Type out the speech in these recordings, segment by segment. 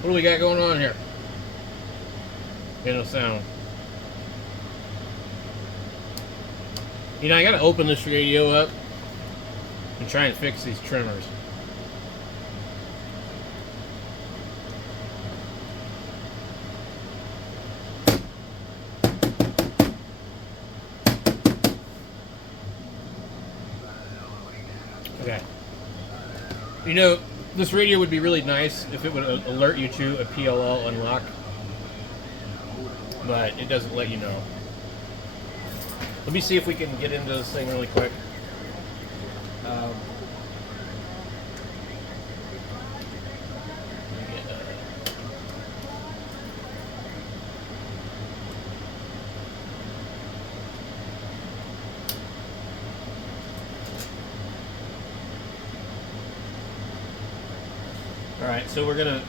What do we got going on here? No sound. You know, I gotta open this radio up and try and fix these trimmers. Okay. You know, this radio would be really nice if it would alert you to a PLL unlock, but it doesn't let you know. Let me see if we can get into this thing really quick. Alright, so we're gonna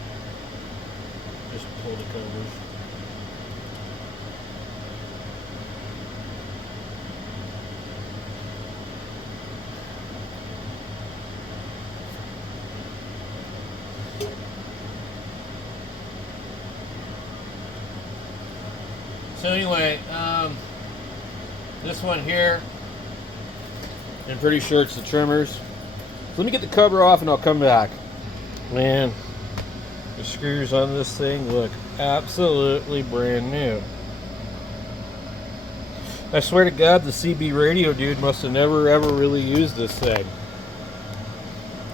just pull the covers. So anyway, this one here, I'm pretty sure it's the trimmers. So let me get the cover off and I'll come back. Man, the screws on this thing look absolutely brand new. I swear to God, the CB radio dude must have never ever really used this thing.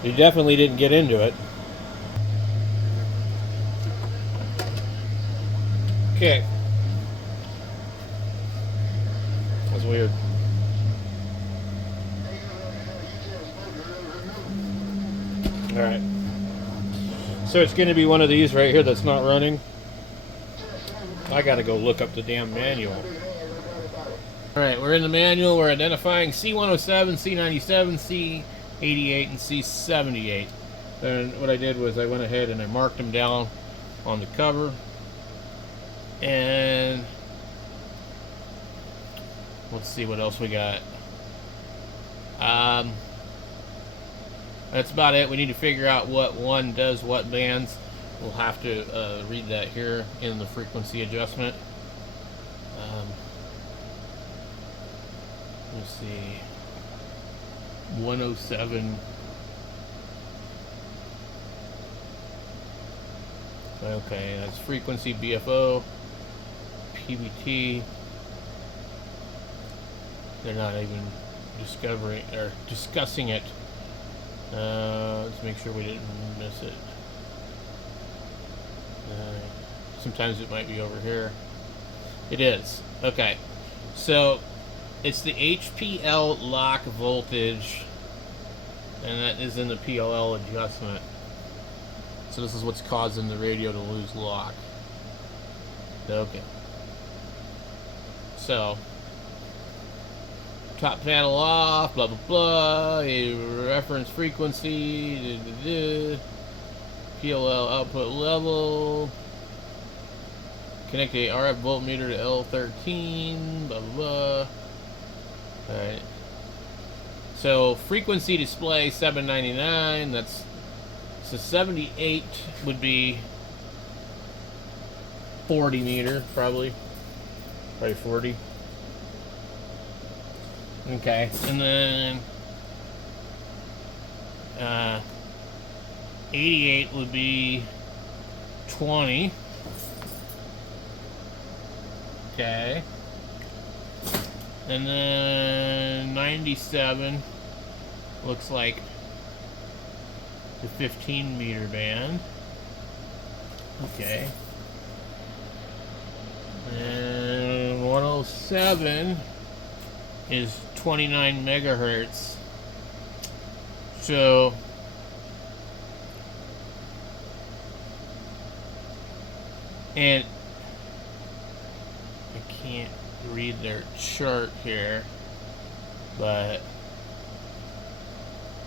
He definitely didn't get into it. Okay. That's weird. Alright. So it's going to be one of these right here that's not running. I got to go look up the damn manual. Alright, we're in the manual. We're identifying C107, C97, C88, and C78. Then what I did was I went ahead and I marked them down on the cover. And let's see what else we got. That's about it. We need to figure out what one does what bands. We'll have to read that here in the frequency adjustment. Let's see. 107. Okay, that's frequency BFO, PBT. They're not even discussing it. Let's make sure we didn't miss it. Sometimes it might be over here. It is. Okay. So it's the HPL lock voltage, and that is in the PLL adjustment. So this is what's causing the radio to lose lock. Okay. So top panel off, blah blah blah, a reference frequency, PLL output level, connect a RF voltmeter to L13, blah blah blah. Alright. So frequency display 799, that's so 78 would be 40 meter, probably 40. Okay, and then 88 would be 20. Okay, and then 97 looks like the 15 meter band. Okay, and 107 is 29 megahertz. So and I can't read their chart here, but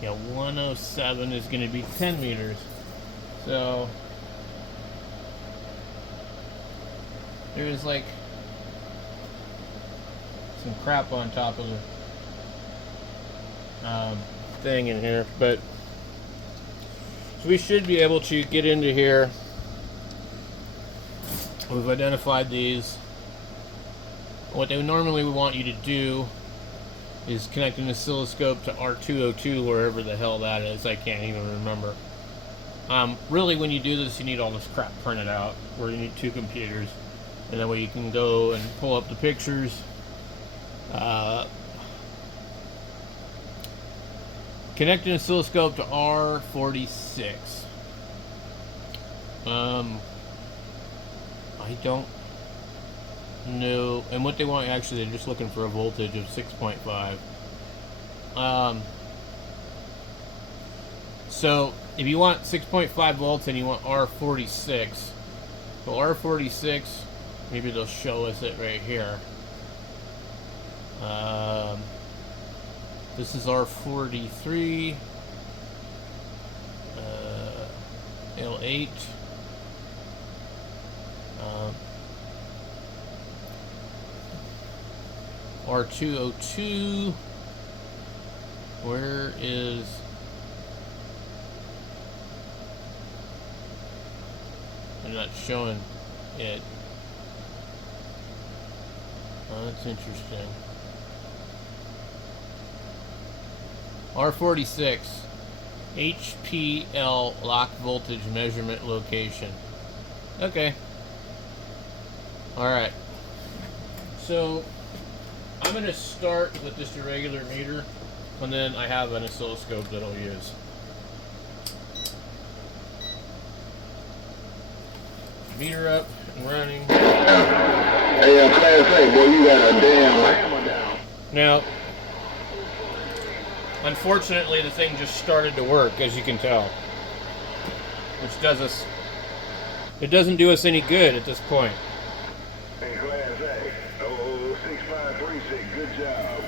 yeah, 107 is going to be 10 meters. So there's like some crap on top of the thing in here, but so we should be able to get into here We've identified these. What they normally want you to do is connect an oscilloscope to R202, wherever the hell that is. I can't even remember. Really, when you do this, you need all this crap printed out, where you need two computers, and that way you can go and pull up the pictures. Connect an oscilloscope to R46. I don't know. And what they want, actually, they're just looking for a voltage of 6.5. So if you want 6.5 volts and you want R46, well, R46, maybe they'll show us it right here. This is R43, L8, R202. Where is... They're not showing it. Oh, that's interesting. R46, HPL lock voltage measurement location. Okay. Alright. So, I'm going to start with just a regular meter, and then I have an oscilloscope that I'll use. Meter up and running. Hey, Class A, boy, you got a damn hammer down. Now, unfortunately, the thing just started to work, as you can tell, which does us. It doesn't do us any good at this point. Hey, Class A, 06536, good job.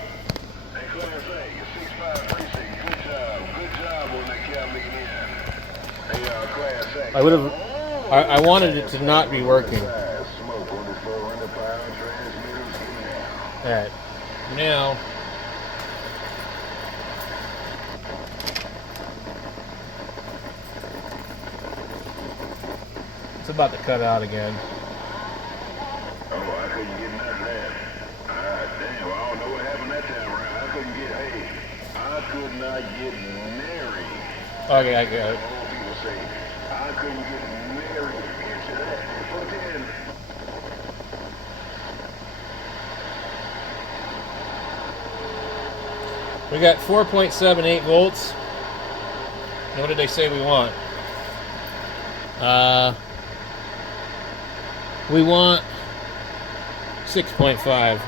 Hey, Class A, 6536, good job. Good job on that cabinet in. Hey, Class A. I would have. I wanted it to not be working. Smoke on this 400 pound transmitter's in. Alright. Now. It's about to cut out again. Oh, I couldn't get nothing of that. Damn, well, I don't know what happened that time around. I couldn't get, I could not get nary. Okay, I got it. All people say, I couldn't get nary into that. So then, We got 4.78 volts. What did they say we want? We want 6.5.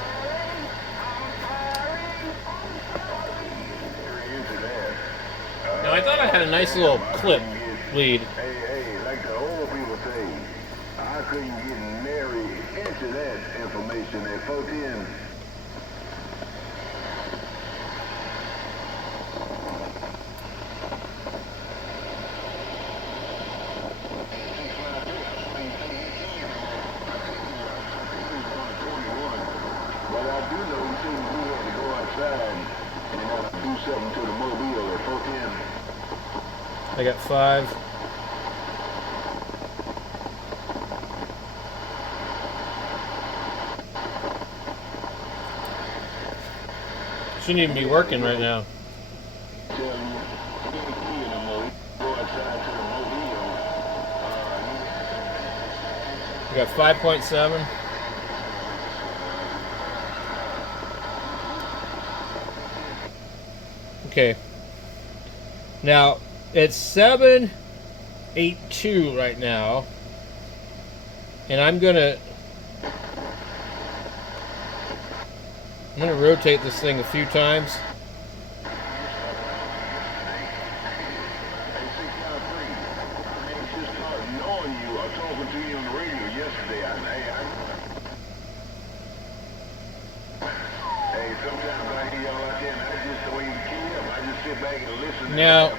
Now I thought I had a nice little clip lead. hey, like the old people say, I couldn't get nary into that information at 410. But I do know he said we had to go outside and do something to the mobile at 410. I got 5. Shouldn't even be working right now. Tell you, he ain't here no more. Go outside to the mobile. I got 5.7. Okay. Now it's 782 right now, and I'm gonna rotate this thing a few times. Now,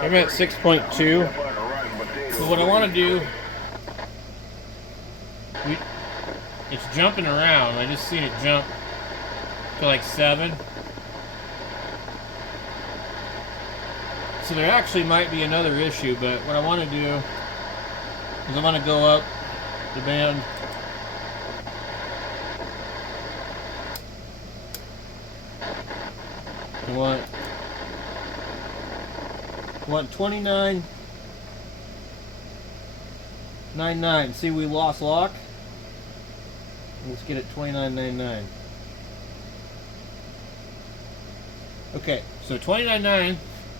I'm at 6.2. So what I want to do, it's jumping around. I just seen it jump to like 7. So there actually might be another issue, but what I want to do is I want to go up the band. I want 29.99. See, we lost lock. Let's get it 29.99. Okay, so 29.9,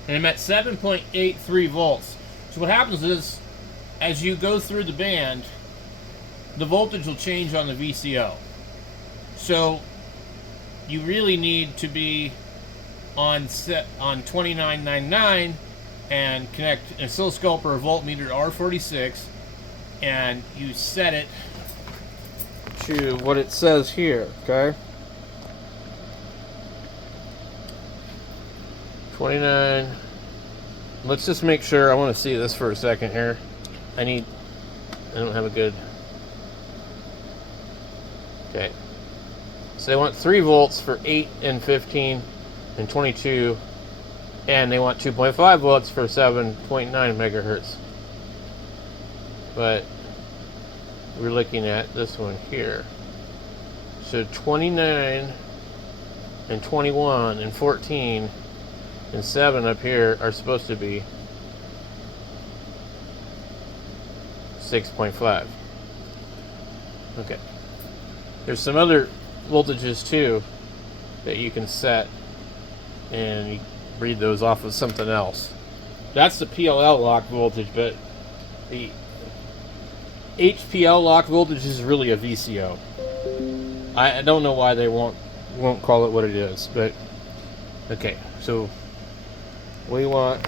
and I'm at 7.83 volts. So what happens is, as you go through the band, the voltage will change on the VCO. So you really need to be on 29.99 and connect an oscilloscope or a voltmeter to R46, and you set it to what it says here, okay? 29. Let's just make sure. I want to see this for a second here. I don't have a good. Okay. So they want 3 volts for 8 and 15 and 22, and they want 2.5 volts for 7.9 megahertz. But we're looking at this one here. So 29 and 21 and 14 and 7 up here are supposed to be 6.5. Okay. There's some other voltages too that you can set, and you read those off of something else. That's the PLL lock voltage, but the HPL lock voltage is really a VCO. I don't know why they won't call it what it is, but okay. So we want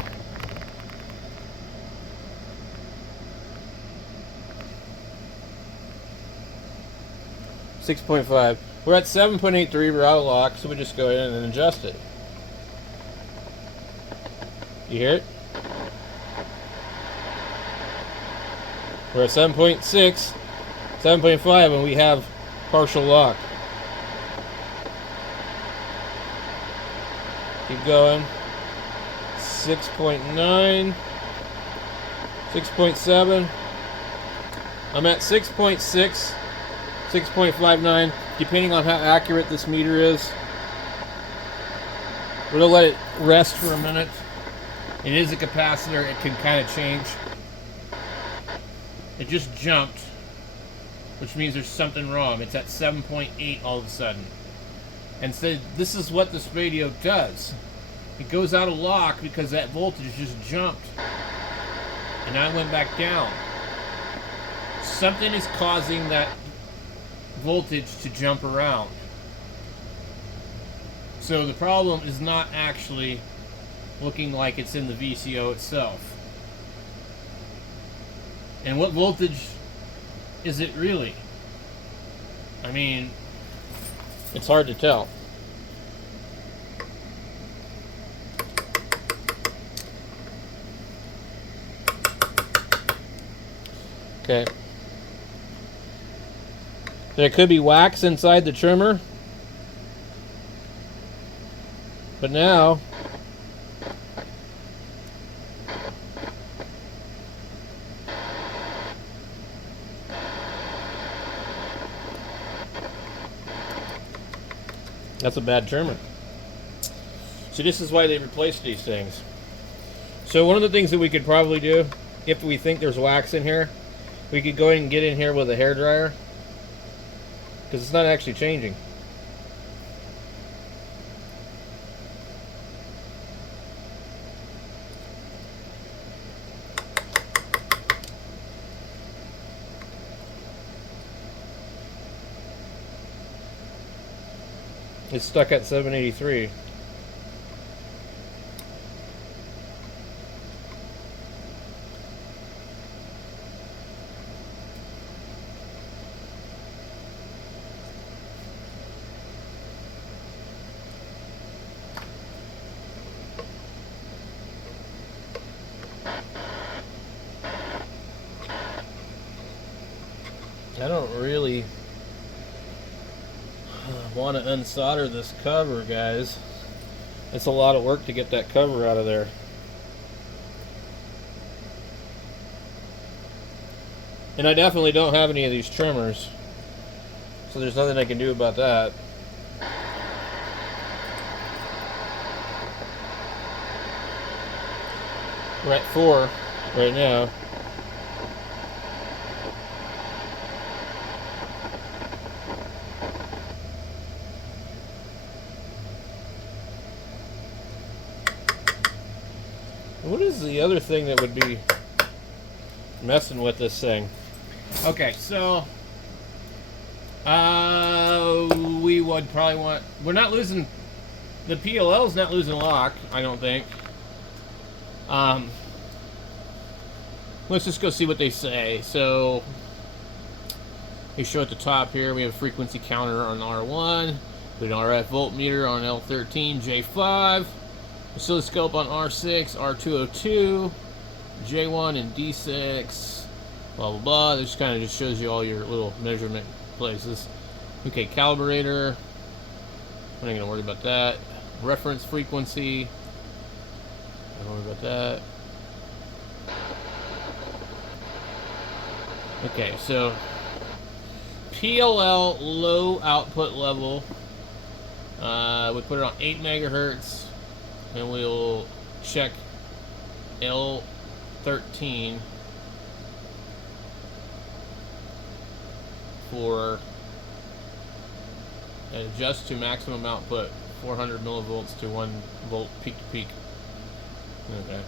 6.5. We're at 7.83. We're out of lock, so we just go in and adjust it. You hear it? We're at 7.6, 7.5, and we have partial lock. Keep going. 6.9, 6.7. I'm at 6.6, 6.59, depending on how accurate this meter is. We're gonna let it rest for a minute. It is a capacitor, it can kind of change. It just jumped, which means there's something wrong. It's at 7.8 all of a sudden. And so this is what this radio does. It goes out of lock because that voltage just jumped. And I went back down. Something is causing that voltage to jump around. So the problem is not actually looking like it's in the VCO itself. And what voltage is it really? I mean, it's hard to tell. Okay. There could be wax inside the trimmer. But now that's a bad trimmer. So this is why they replaced these things. So one of the things that we could probably do, if we think there's wax in here, we could go ahead and get in here with a hairdryer, because it's not actually changing. It's stuck at 783. want to unsolder this cover, guys. It's a lot of work to get that cover out of there. And I definitely don't have any of these trimmers, so there's nothing I can do about that. We're at 4 right now. What is the other thing that would be messing with this thing? Okay, so we would probably want, we're not losing, the PLL's not losing lock, I don't think. Let's just go see what they say. So they show at the top here we have a frequency counter on R1, an RF voltmeter on L13, J5, oscilloscope on R6, R202, J1 and D6, blah blah blah. This kind of just shows you all your little measurement places. Okay, calibrator, I'm not gonna worry about that. Reference frequency, don't worry about that. Okay, so PLL low output level, we put it on 8 megahertz, and we'll check L13 for adjust to maximum output, 400 millivolts to 1 volt peak to peak. Okay.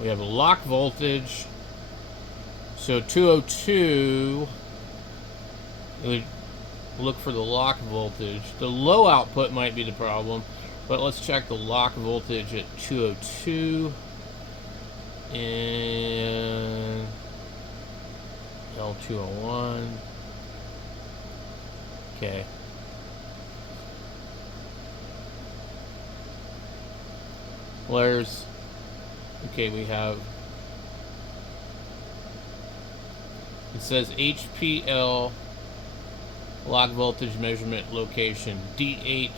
We have a lock voltage, so 202. We look for the lock voltage. The low output might be the problem, but let's check the lock voltage at 202 and L201. Okay. Where's, okay, we have, it says HPL lock voltage measurement location, D8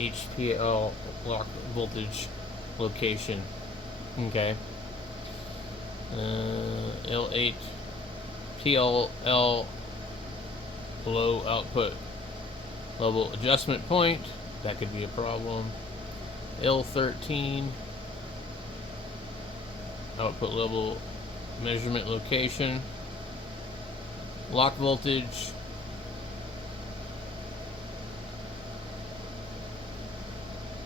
HPL lock voltage location. Okay. L8 PLL low output level adjustment point, that could be a problem. L13 output level measurement location, lock voltage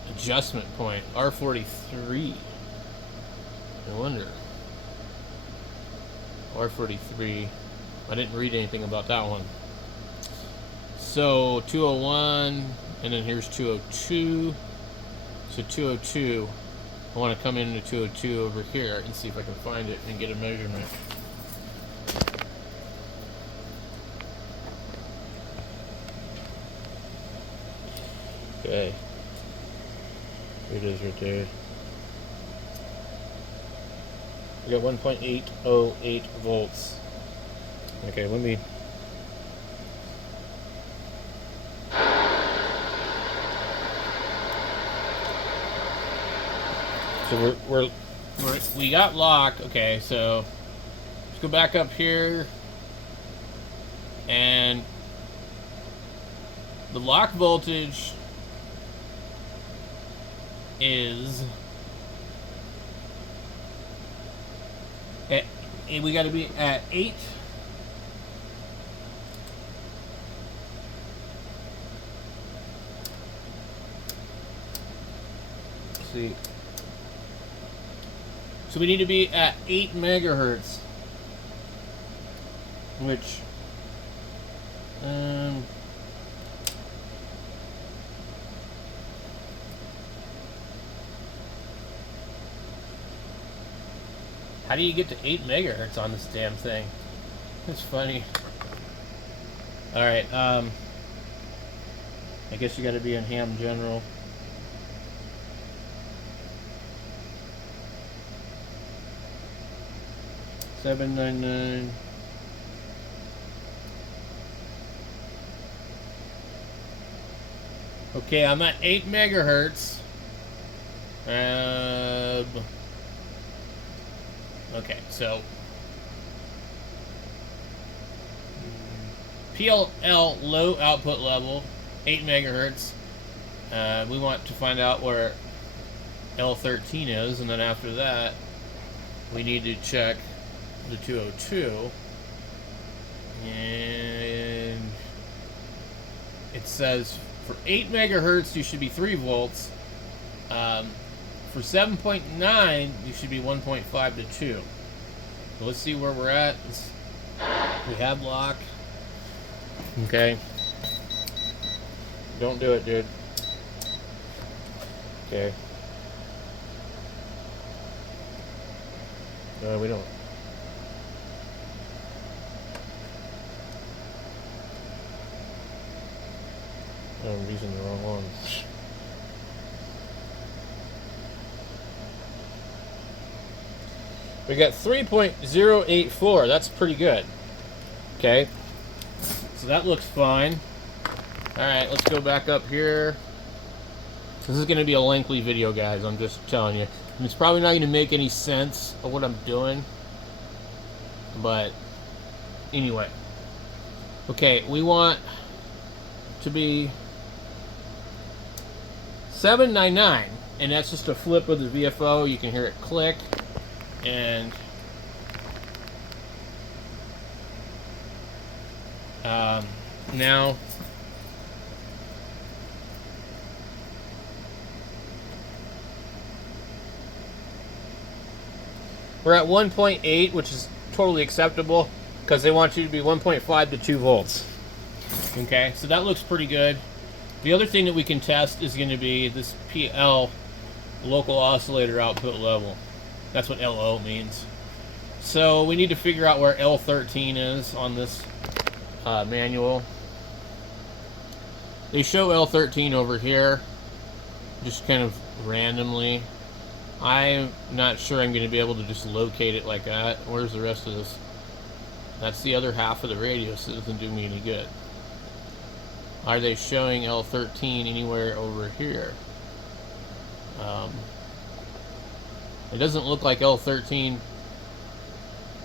adjustment point, R43. No wonder. R43. I didn't read anything about that one. So 201, and then here's 202. So 202. I want to come into 202 over here and see if I can find it and get a measurement. Okay. Here it is right there. We got 1.808 volts. Okay, let me. So we got lock. Okay, so let's go back up here, and the lock voltage is at, we got to be at 8. Let's see. So we need to be at 8 megahertz, which how do you get to 8 megahertz on this damn thing? It's funny. All right, I guess you got to be in ham general. $799. Okay, I'm at 8 megahertz. Okay, so PLL low output level, 8 megahertz. We want to find out where L13 is, and then after that, we need to check the 202. And it says for 8 megahertz, you should be 3 volts. For 7.9, you should be 1.5 to 2. So let's see where we're at. We have lock. Okay. Don't do it, dude. Okay. No, we don't. Oh, I'm using the wrong one. We got 3.084. That's pretty good. Okay. So that looks fine. Alright, let's go back up here. This is going to be a lengthy video, guys. I'm just telling you. And it's probably not going to make any sense of what I'm doing. But, anyway. Okay, we want to be 799. And that's just a flip of the VFO. You can hear it click. And now we're at 1.8, which is totally acceptable because they want you to be 1.5 to 2 volts. Okay, so that looks pretty good. The other thing that we can test is going to be this PL, local oscillator output level. That's what LO means. So we need to figure out where L13 is on this manual. They show L13 over here, just kind of randomly. I'm not sure I'm going to be able to just locate it like that. Where's the rest of this? That's the other half of the radio, so it doesn't do me any good. Are they showing L13 anywhere over here? It doesn't look like L13.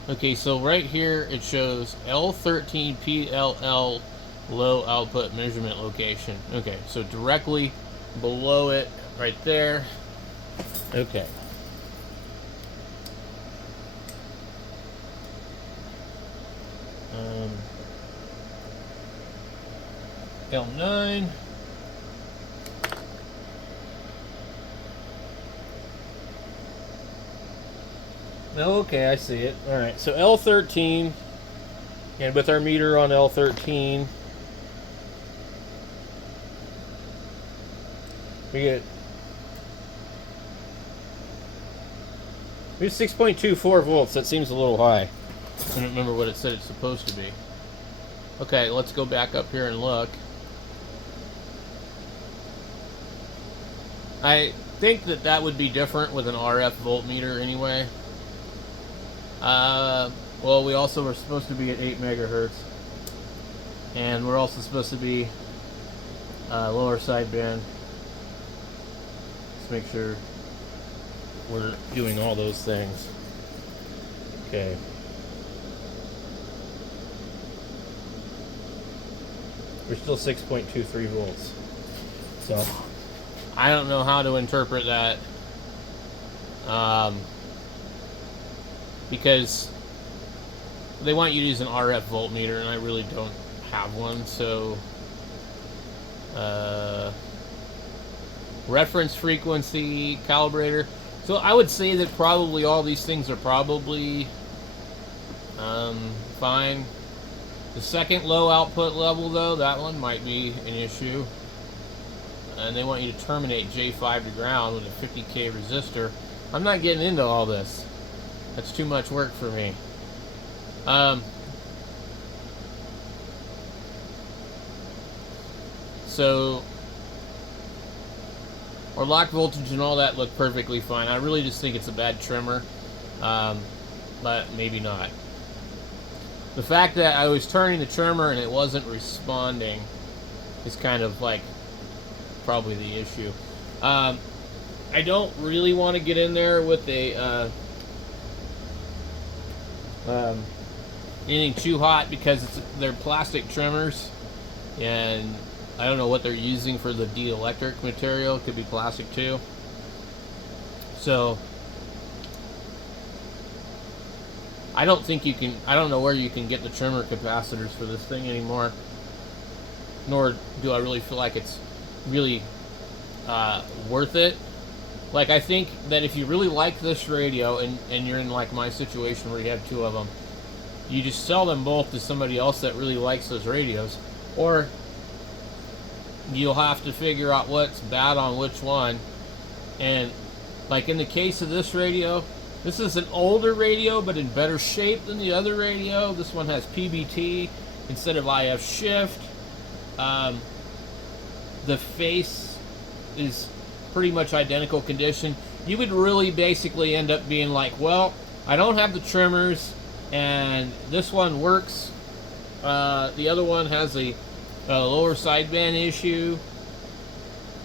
Okay, so right here it shows L13 PLL low output measurement location. Okay, so directly below it, right there. Okay. L9. Okay, I see it. Alright, so L13, and with our meter on L13, we get 6.24 volts. That seems a little high. I don't remember what it said it's supposed to be. Okay, let's go back up here and look. I think that would be different with an RF voltmeter anyway. Well, we also were supposed to be at 8 megahertz. And we're also supposed to be lower sideband. Let's make sure we're doing all those things. Okay. We're still 6.23 volts. So, I don't know how to interpret that. Because they want you to use an RF voltmeter, and I really don't have one, so reference frequency calibrator. So I would say that probably all these things are probably fine. The second low output level, though, that one might be an issue. And they want you to terminate J5 to ground with a 50K resistor. I'm not getting into all this. That's too much work for me. So our lock voltage and all that look perfectly fine. I really just think it's a bad trimmer, but maybe not. The fact that I was turning the trimmer and it wasn't responding is kind of like probably the issue. I don't really want to get in there with a anything too hot because they're plastic trimmers, and I don't know what they're using for the dielectric material. It could be plastic too. So I don't think you can. I don't know where you can get the trimmer capacitors for this thing anymore. Nor do I really feel like it's really worth it. Like, I think that if you really like this radio and you're in like my situation where you have two of them, you just sell them both to somebody else that really likes those radios, or you'll have to figure out what's bad on which one. And like in the case of this radio, this is an older radio but in better shape than the other radio. This one has PBT instead of IF shift. The face is pretty much identical condition. You would really basically end up being like, well, I don't have the trimmers and this one works. The other one has a lower sideband issue.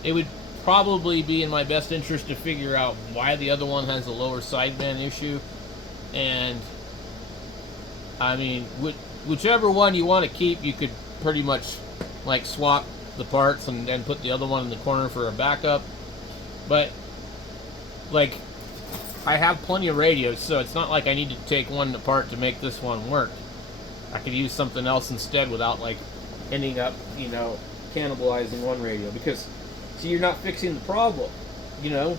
It would probably be in my best interest to figure out why the other one has a lower sideband issue. And I mean, whichever one you want to keep, you could pretty much like swap the parts and put the other one in the corner for a backup. But like, I have plenty of radios, so it's not like I need to take one apart to make this one work. I could use something else instead without like ending up, you know, cannibalizing one radio. Because see, you're not fixing the problem, you know,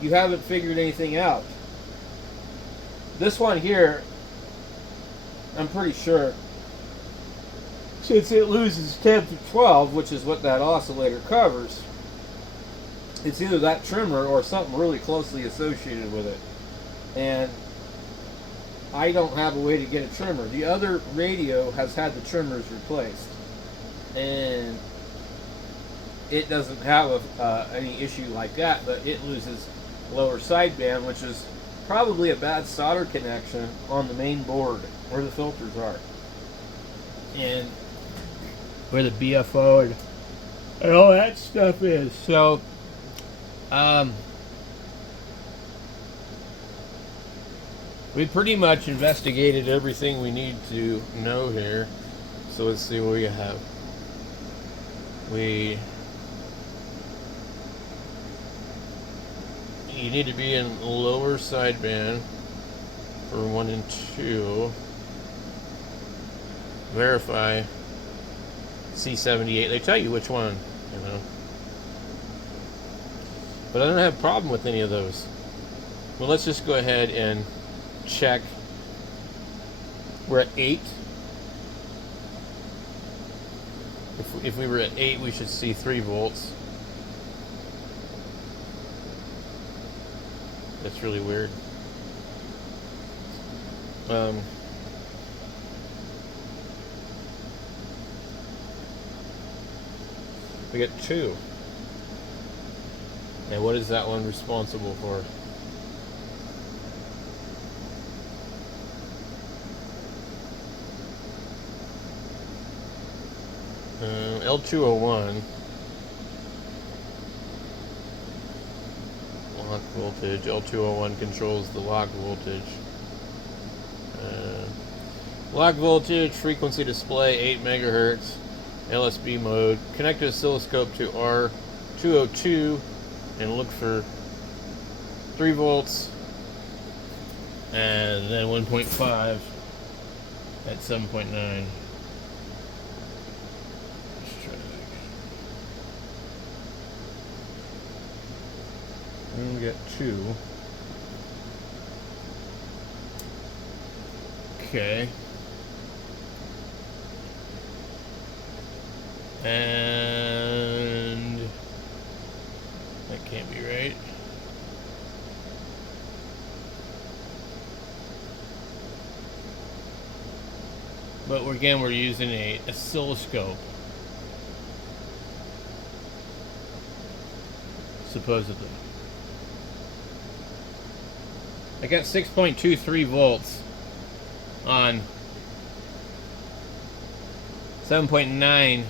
you haven't figured anything out. This one here, I'm pretty sure, since it loses 10 to 12, which is what that oscillator covers, it's either that trimmer or something really closely associated with it. And I don't have a way to get a trimmer. The other radio has had the trimmers replaced, and it doesn't have any issue like that, but it loses lower sideband, which is probably a bad solder connection on the main board where the filters are, and where the BFO and all that stuff is. So we pretty much investigated everything we need to know here. So let's see what we have. You need to be in lower sideband for 1 and 2. Verify C78. They tell you which one, you know. But I don't have a problem with any of those. Well, let's just go ahead and check. We're at 8. If we were at 8, we should see 3 volts. That's really weird. We got 2. Now, what is that one responsible for? L201. Lock voltage. L201 controls the lock voltage. Lock voltage, frequency display, 8 megahertz, LSB mode. Connect the oscilloscope to R202 and look for 3 volts, and then 1.5 at 7.9. And we get 2. Okay. And that can't be right. But again, we're using a oscilloscope, supposedly. I got 6.23 volts on 7.9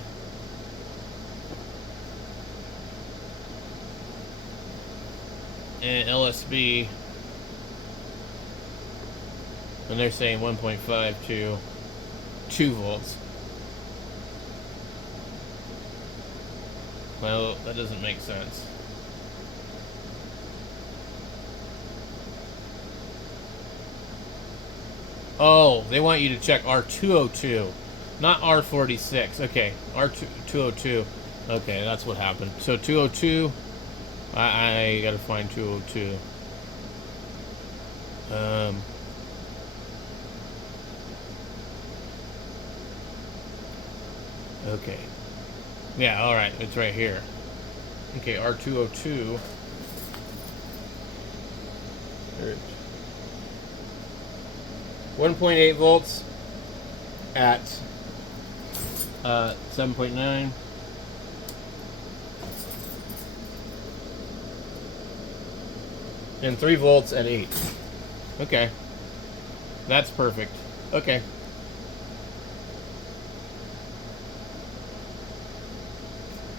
and LSB, and they're saying 1.5 to 2 volts. Well, that doesn't make sense. Oh, they want you to check R202, not R46. Okay, R202. Okay, that's what happened. So 202, I gotta find 202. Okay. Yeah, alright, it's right here. Okay, R202. There it is. 1.8 volts at 7.9. And 3 volts at 8. Okay. That's perfect. Okay.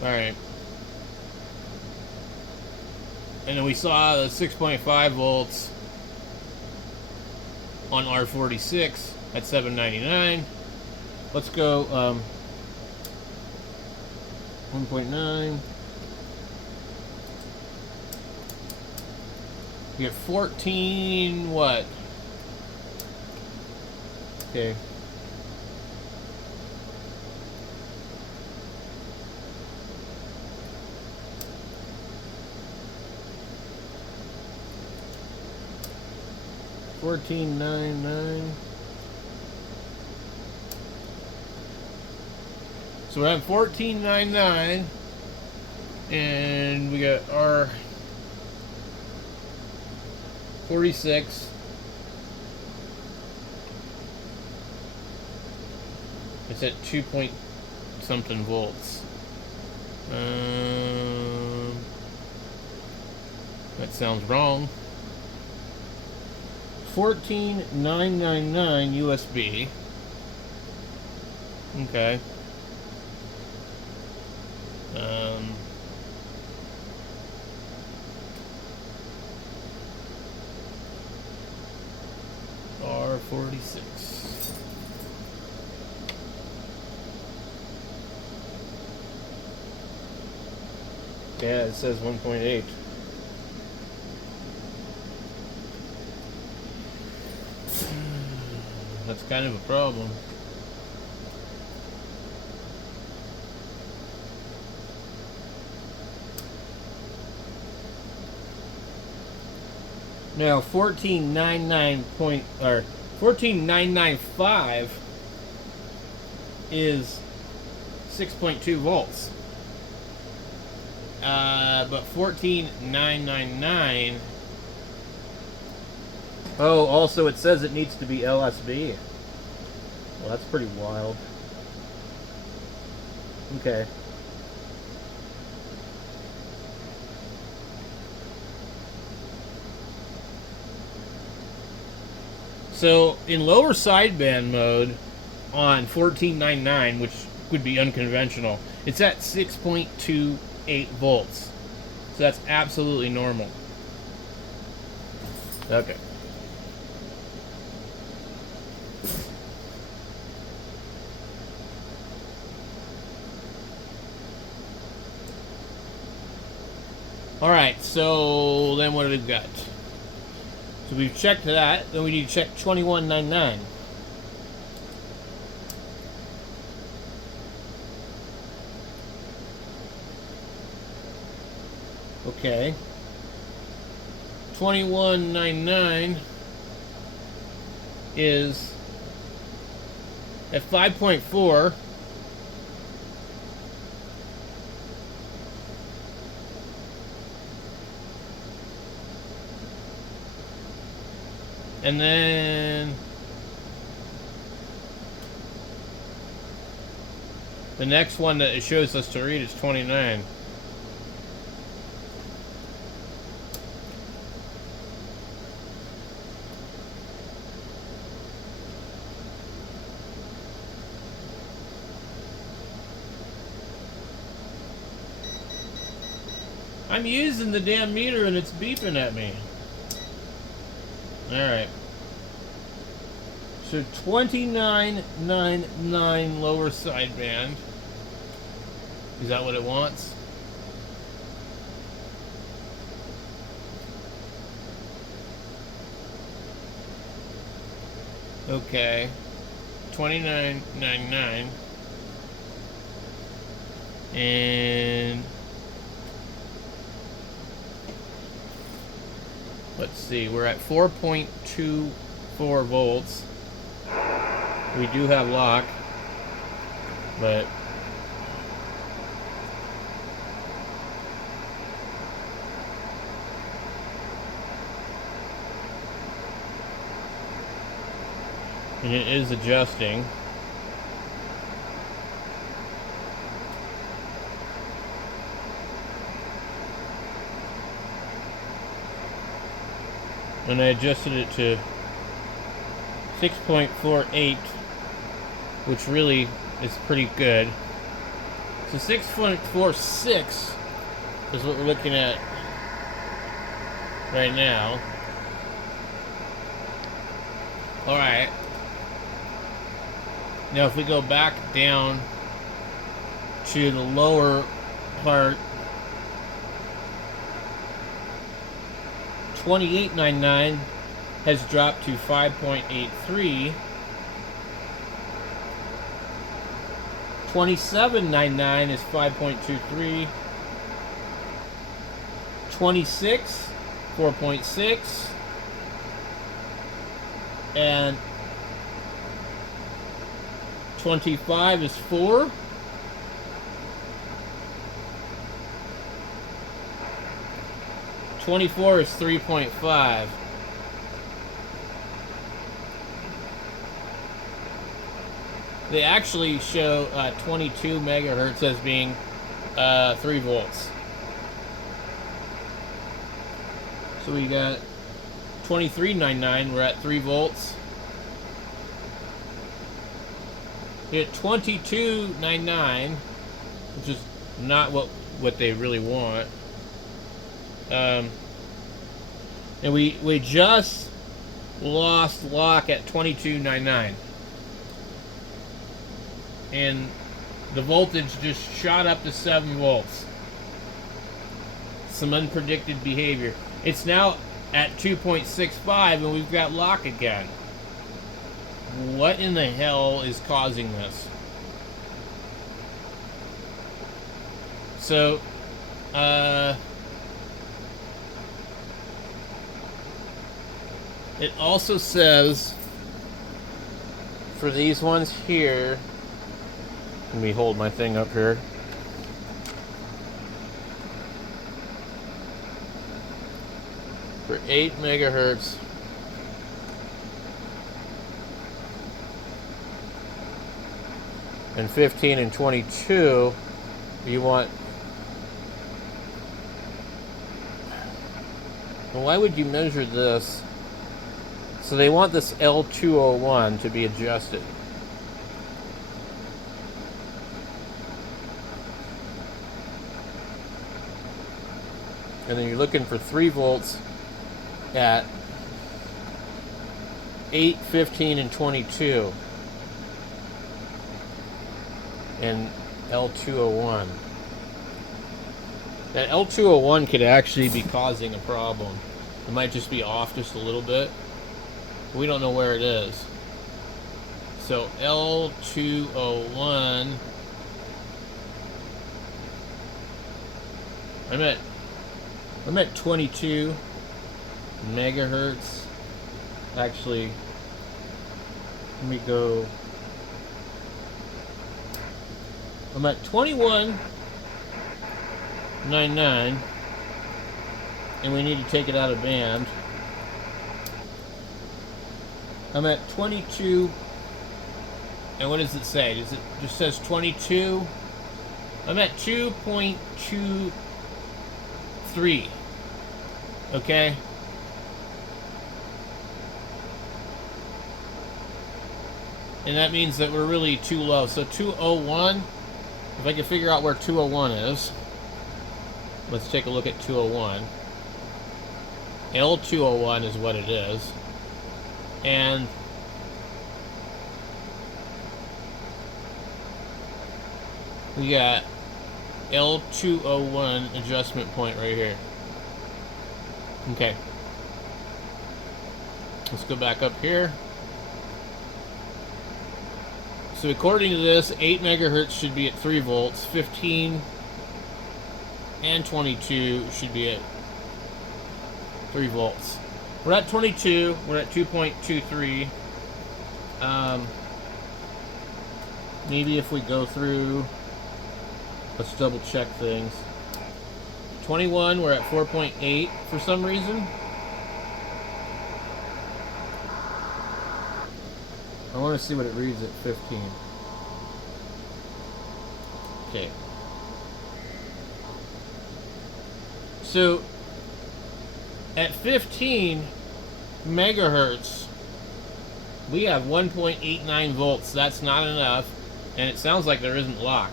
Alright. And then we saw the 6.5 volts on R46 at 799. Let's go 1.9. You get 14 what? Okay. $14.99. So we're at $14.99, and we got our 46. It's at 2 point something volts. That sounds wrong. 14,999 USB. Okay. R46. Yeah, it says 1.8. That's kind of a problem. Now 14.995 is 6.2 volts. But 14.999. Oh, also it says it needs to be LSB. Well, that's pretty wild. Okay. So in lower sideband mode on 14.99, which would be unconventional, it's at 6.28 volts. So that's absolutely normal. Okay. Alright, so then what do we got? So we've checked that, then we need to check 21.99. Okay. 21.99 is at 5.4. And then the next one that it shows us to read is 29. I'm using the damn meter and it's beeping at me. Alright. So 2999 lower sideband. Is that what it wants? Okay. 2999. And let's see, we're at 4.24 volts. We do have lock, but and it is adjusting. And I adjusted it to 6.48, which really is pretty good. So 6.46 is what we're looking at right now. Alright. Now if we go back down to the lower part, 2899 has dropped to 5.83. 2799 is 5.23. 26, 4.6. And 25 is 4. $24 is 3.5. They actually show 22 megahertz as being 3 volts. So we got 2399, we're at 3 volts. Hit 2299, which is not what they really want. And we just lost lock at 2299, and the voltage just shot up to 7 volts. Some unpredicted behavior. It's now at 2.65 and we've got lock again. What in the hell is causing this? So it also says for these ones here, let me hold my thing up here. For 8 megahertz, and 15 and 22, you want, well, why would you measure this? So they want this L201 to be adjusted. And then you're looking for 3 volts at 8, 15, and 22. And L201. That L201 could actually be causing a problem. It might just be off just a little bit. We don't know where it is. So L201, I'm at 22 megahertz. Actually, let me go. I'm at 21.99, and we need to take it out of band. I'm at 22, and what does it say? Does it just says 22? I'm at 2.23. Okay. And that means that we're really too low. So 201, if I can figure out where 201 is. Let's take a look at 201. L201 is what it is. And we got L201 adjustment point right here. Okay. Let's go back up here. So according to this, 8 megahertz should be at 3 volts, 15 and 22 should be at 3 volts. We're at 22, we're at 2.23. Maybe if we go through, let's double check things. 21, we're at 4.8 for some reason. I want to see what it reads at 15. Okay. So, at 15 megahertz, we have 1.89 volts. That's not enough, and it sounds like there isn't lock.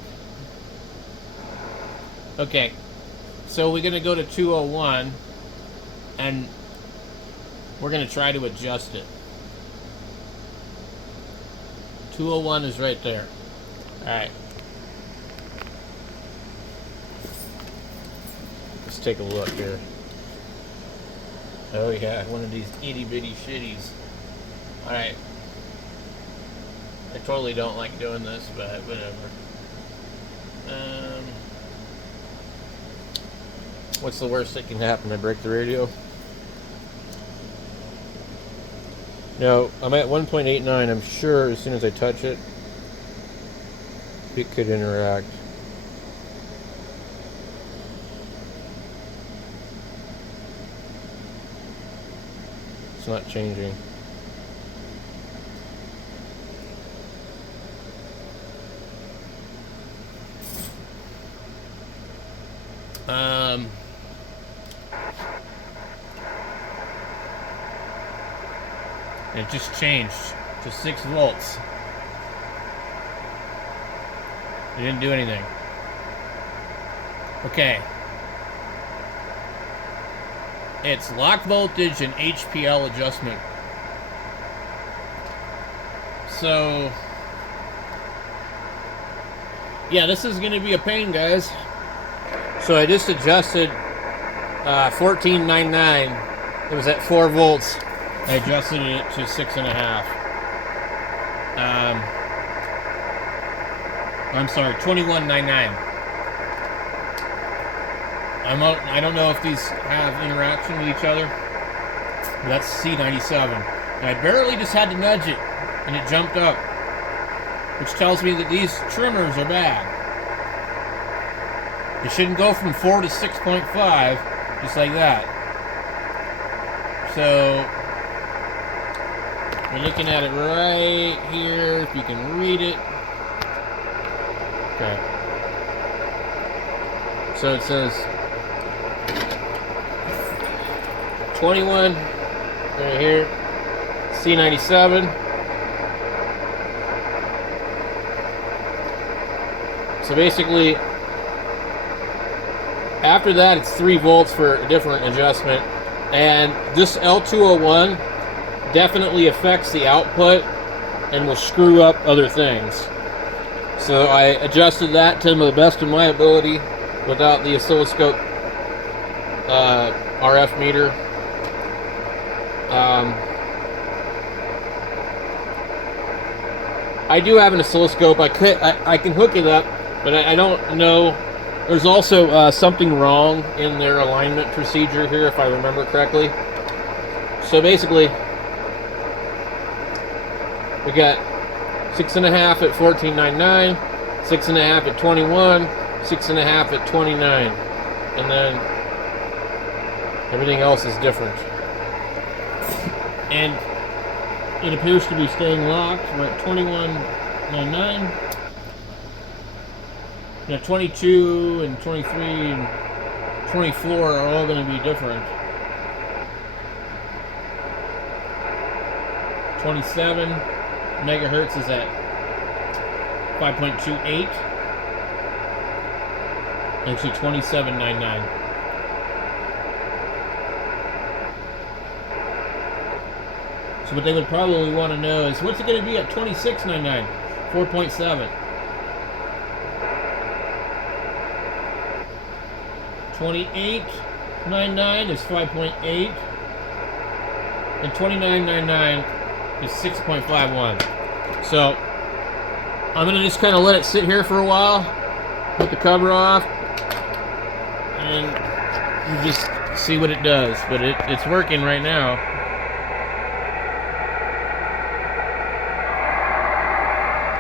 Okay, so we're going to go to 201, and we're going to try to adjust it. 201 is right there. Alright. Let's take a look here. Oh yeah, one of these itty bitty shitties. Alright. I totally don't like doing this, but whatever. What's the worst that can happen? I break the radio? No, I'm at 1.89. I'm sure as soon as I touch it, it could interact. It's not changing. It just changed to 6 volts. It didn't do anything. Okay. It's lock voltage and HPL adjustment. So, yeah, this is going to be a pain, guys. So I just adjusted 1499. It was at 4 volts. I adjusted it to 6.5. I'm sorry, 2199. I don't know if these have interaction with each other. That's C97. And I barely just had to nudge it, and it jumped up, which tells me that these trimmers are bad. It shouldn't go from 4 to 6.5, just like that. So, we're looking at it right here, if you can read it. Okay. So it says 21 right here, C97. So basically, after that, it's 3 volts for a different adjustment. And this L201 definitely affects the output and will screw up other things. So I adjusted that to the best of my ability without the oscilloscope RF meter. I do have an oscilloscope. I can hook it up, but I don't know. There's also something wrong in their alignment procedure here, if I remember correctly. So basically, we got 6.5 at 1499, 6.5 at 21, 6.5 at 29, and then everything else is different. And it appears to be staying locked. We're at 2199. Now 22 and 23 and 24 are all going to be different. 27 megahertz is at 5.28. Actually, 27.99. So what they would probably want to know is, what's it going to be at 26.99? 4.7. 28.99 is 5.8. And 29.99 is 6.51. So I'm going to just kind of let it sit here for a while, put the cover off, and just see what it does. But it's working right now.